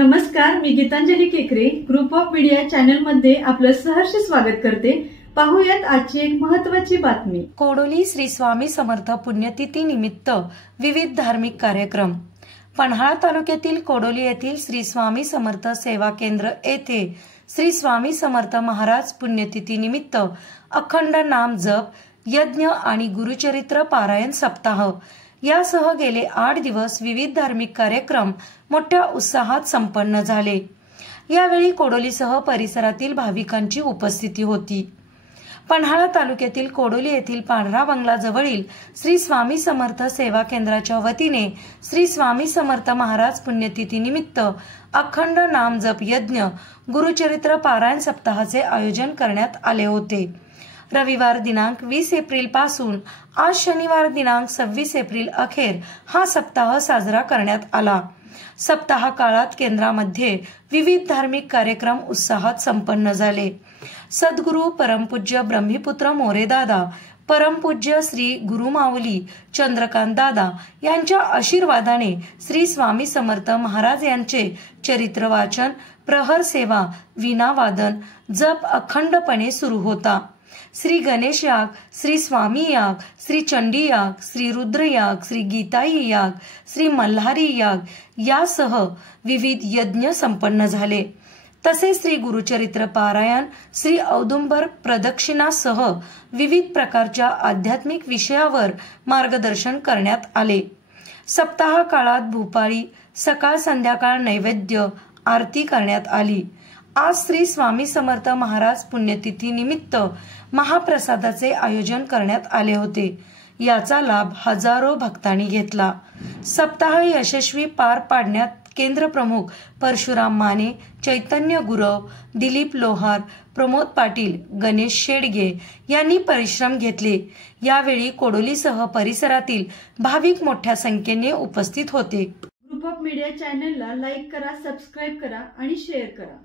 नमस्कार, मी गीतांजली केकरे group of media channel मध्ये आपलं सहर्ष स्वागत करते। पाहूयात आजची एक महत्त्वाची बातमी। कोडोली श्री स्वामी समर्थ पुण्यतिथी निमित्त विविध धार्मिक कार्यक्रम। पन्हाळा तालुक्यातील कोडोली येथील श्री स्वामी समर्थ सेवा केंद्र येथे श्री स्वामी समर्थ महाराज पुण्यतिथी निमित्त अखंड नाम जप, यज्ञ आणि गुरुचरित्र पारायण सप्ताह यासह गेले 8 दिवस विविध धार्मिक कार्यक्रम मोठ्या उत्साहात संपन्न झाले। यावेळी कोडोलीसह परिसरातील भाविकांची उपस्थिती होती। पन्हाळा तालुक्यातील कोडोली येथील पांढरा बंगला जवळील श्री स्वामी समर्थ सेवा केंद्राच्या वतीने श्री स्वामी समर्थ महाराज पुण्यतिथी निमित्त अखंड नाम जप यज्ञ गुरुचरित्र पारायण सप्ताहाचे आयोजन करण्यात आले होते। रविवार दिनांक 20 एप्रिल पासून आज शनिवार दिनांक 26 एप्रिल अखेर हा सप्ताह साजरा करण्यात आला। सप्ताह काळात केंद्रामध्ये विविध धार्मिक कार्यक्रम उत्साहात संपन्न झाले। सद्गुरू परमपूज्य ब्रह्मीपुत्र मोरेदादा, परमपूज्य श्री गुरुमाऊली चंद्रकांत दादा यांच्या आशीर्वादाने श्री स्वामी समर्थ महाराज यांचे चरित्र वाचन, प्रहर सेवा, वीणा वादन, जप अखंडपणे सुरू होता। श्री गणेश याग, श्री स्वामी याग, श्री चंडी याग, श्री रुद्र याग, श्री गीताई याग, श्री मल्हारी याग यासह विविध यज्ञ संपन्न झाले। तसेच श्री गुरुचरित्र पारायण, श्री औदुंबर प्रदक्षिणासह विविध प्रकारच्या आध्यात्मिक विषयावर मार्गदर्शन करण्यात आले। सप्ताह काळात भूपाळी, सकाळ संध्याकाळ नैवेद्य, आरती करण्यात आली। आज श्री स्वामी समर्थ महाराज पुण्यतिथी निमित्त महाप्रसादाचे आयोजन करण्यात आले होते। याचा लाभ हजारो भक्तांनी घेतला। सप्ताह यशस्वी पार पाडण्यात केंद्र प्रमुख परशुराम माने, चैतन्य गुरव, दिलीप लोहार, प्रमोद पाटील, गणेश शेडगे यांनी परिश्रम घेतले। यावेळी कोडोलीसह परिसरातील भाविक मोठ्या संख्येने उपस्थित होते। ग्रुप ऑफ मीडिया चॅनलला लाईक करा, सबस्क्राइब करा आणि शेअर करा।